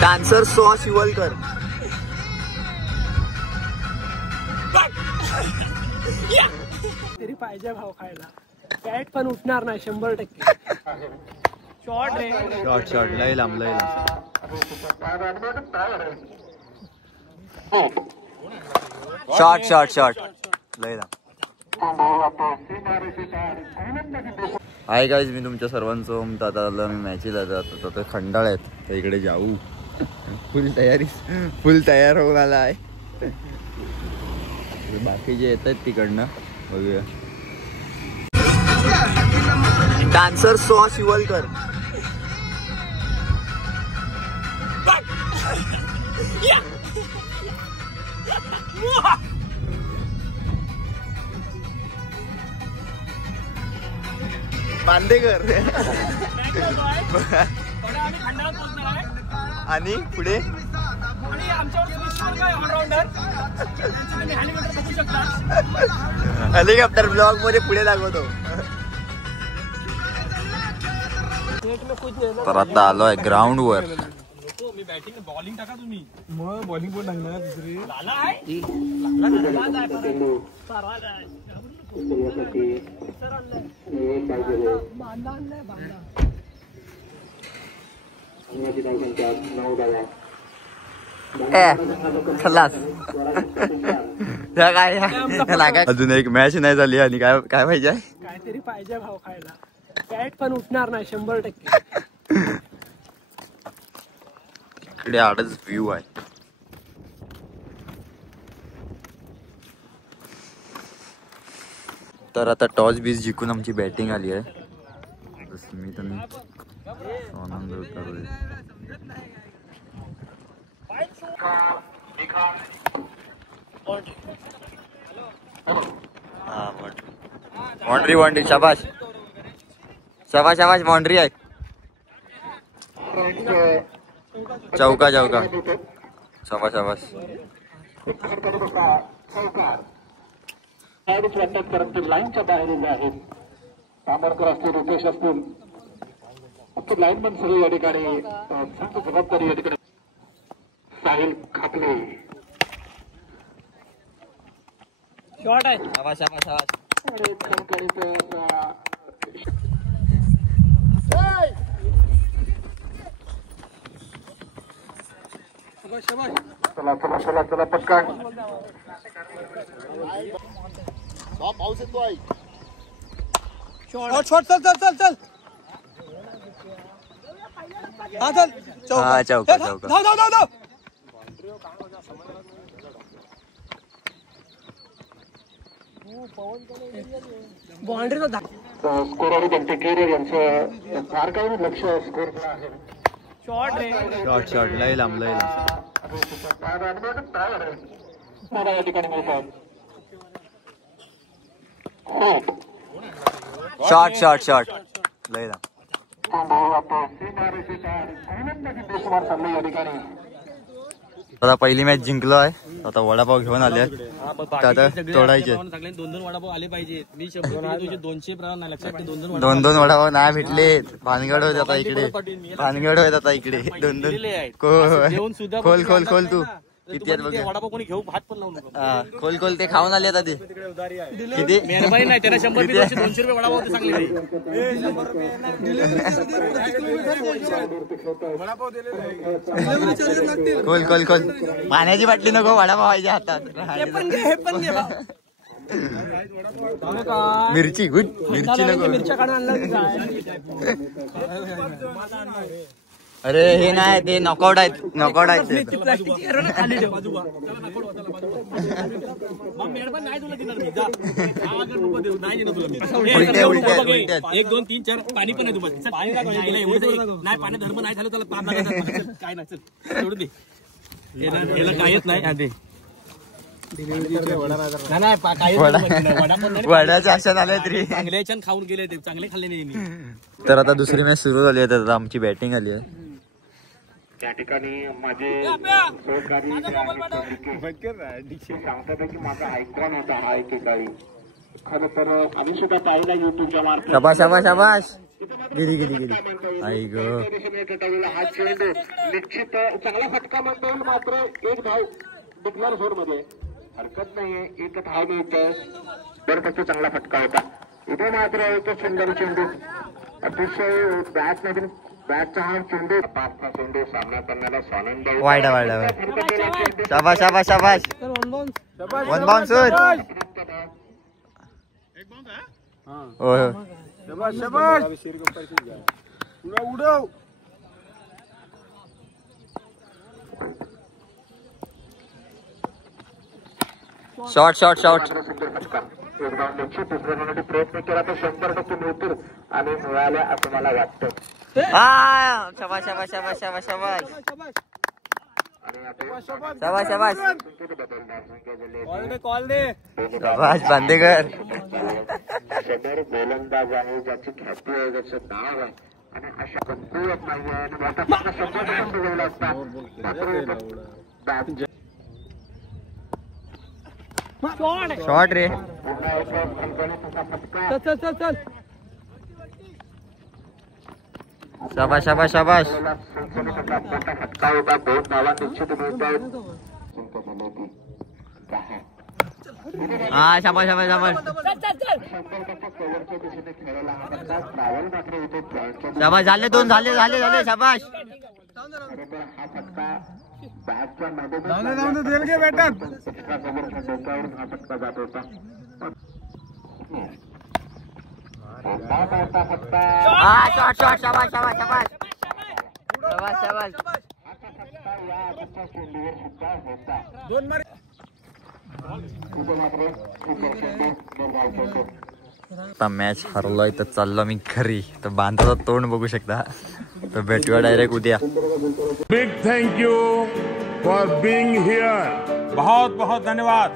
Dancer सो शिवलकर. तरी पाहिजे भाव खायला. फॅट पण उठणार नाही 100%. शॉर्ट रे. शॉर्ट लय लांब लय लांब. शॉर्ट लय लांब. हाय गाईज, मी तुमच्या सर्वांचं दादा. मी मॅचीला जातो तर खंडाळ आहेत तर इकडे जाऊ. फुल तयार होऊन आला आहे. बाकी जे येत आहेत तिकडनं बघूया. डान्सर सो शिवलकर. बांदेकर. आणि पुढे हेलिकॉप्टर ब्लॉग मध्ये पुढे दाखवतो. तर आता आलोय ग्राउंड वर. बॉलिंग टाका तुम्ही. मग बॉलिंग पण टाकणार दुसरी. अजून एक मॅच नाही झाली आणि काय काय पाहिजे. काहीतरी पाहिजे भाव खायला. फॅट पण उठणार नाही 100%. इकडे आडच व्ह्यू आहे. तर आता टॉस बीस जिंकून आमची बॅटिंग आली आहे. मी तर आनंद करतोय. बाउंड्री शाबाश बाउंड्री आहे. चौका शाबाश. लाईनच्या बाहेर आहेत. तांबरकर असतील, रुपेश असतील, लाईन पण सगळी या ठिकाणी जबाबदारी या ठिकाणी. साहिल खापले. शॉर्ट आहे. चला पटकन. पाऊस येतोय. शॉर्ट चल. हा चल. चौका. धाव. बाउंड्री स्कोर आणि त्यांचे कॅरियर यांचं फार काही लक्ष स्कोर आहे. शॉर्ट रे. शॉर्ट लय लांब. या ठिकाणी मिळतात. शॉर्ट लय लांब. या ठिकाणी आता पहिली मॅच जिंकलो आहे. आता वडापाव घेऊन आले. आता तोडायचे. 2 वडापाव आले पाहिजे. मी 200 प्रमाण लक्षात. 2 वडापाव नाही भेटले. भानगड होत आता इकडे. 2 खोल तू किती आहेत बघ. वडापाव कोणी घेऊ भात पण लावू नको. खोल ते खाऊन आले आता. ते किती मेहरबानी नाही. त्याला 100 200 रुपये वडापाव ते चांगले. खोल पाण्याची बाटली नको, वडापाव पाहिजे हातात. मिरची नको. मिरच्या काढून आणला. अरे हे नाही, ते नॉकआउट आहेत. उलटे 1 2 3 4 पाणी पण आहे. नाही पाणी धर्म नाही झालं त्याला काय नाही. चल सोडून दे. याला कायच नाही. वड्याच्या आशा झाल्या तरी चांगले छान खाऊन गेले. ते चांगले खाल्ले नाही. तर आता दुसरी मॅच सुरू झाली आहे. तर आमची बॅटिंग आली आहे. त्या ठिकाणी माझे सहकारी सांगतात की माझा आयकॉन होता हा एकेकाळी. खरं तर आम्ही सुद्धा पाहिला युट्यूबच्या मार्फत. शाबाश गेली गेली गेली आई ग हा चेंडू निश्चित चांगला फटका म्हणता येईल, मात्र एक धाव डिक्लेअर झोन मध्ये हरकत नाहीये. एक धाव मिळतोय, तर फक्त चांगला फटका होता. इथे मात्र एक सुंदर चेंडू, अतिशय बॅट मधून बॅटचा हा चेंडू, पाचचा चेंडू सामना करण्याला स्वानंद. वाईडा वाईडा शाबाश शाबाश शाबाश. वन बाउन्स होय होय. Short short short. एकदा निश्चित दुसऱ्या प्रयत्न केला तर 100% मिळतील आणि मिळाल्या असं मला वाटतं. शाबाश शाबाश शाबाश शाबाश शाबाश शाबाश शाबाश शाबाश बांदेकर. समोर गोलंदाज आहे, ज्याची ख्याती आहे, ज्याचं नाव आहे आणि अशा कमकुवत नाही आहे आणि भारताचा 100% गेला असता. शॉर्ट रे. पुन्हा एक फलकाचा फटका. शाबाश शाबाश शाबाश. फटका होता, 2 धावा निश्चित मिळत आहेत. हा शाबाश शाबाश शाबाश शाबाश. झाले 2 झाले झाले झाले शाबाश. हा फटका बॅटच्या मध्ये हा फटका जात होता. फटका हा शॉर्ट शॉर्ट शाबाश शाबाश शाबाश शाबाश शाबाश. या आजच्या चेंडूवर सुद्धा होता. आता मॅच हरलोय तर चाललो मी घरी. तर बांधाचं तोंड बघू शकता. तर भेटूया डायरेक्ट उद्या. Big thank you for being here. बहुत बहुत धन्यवाद.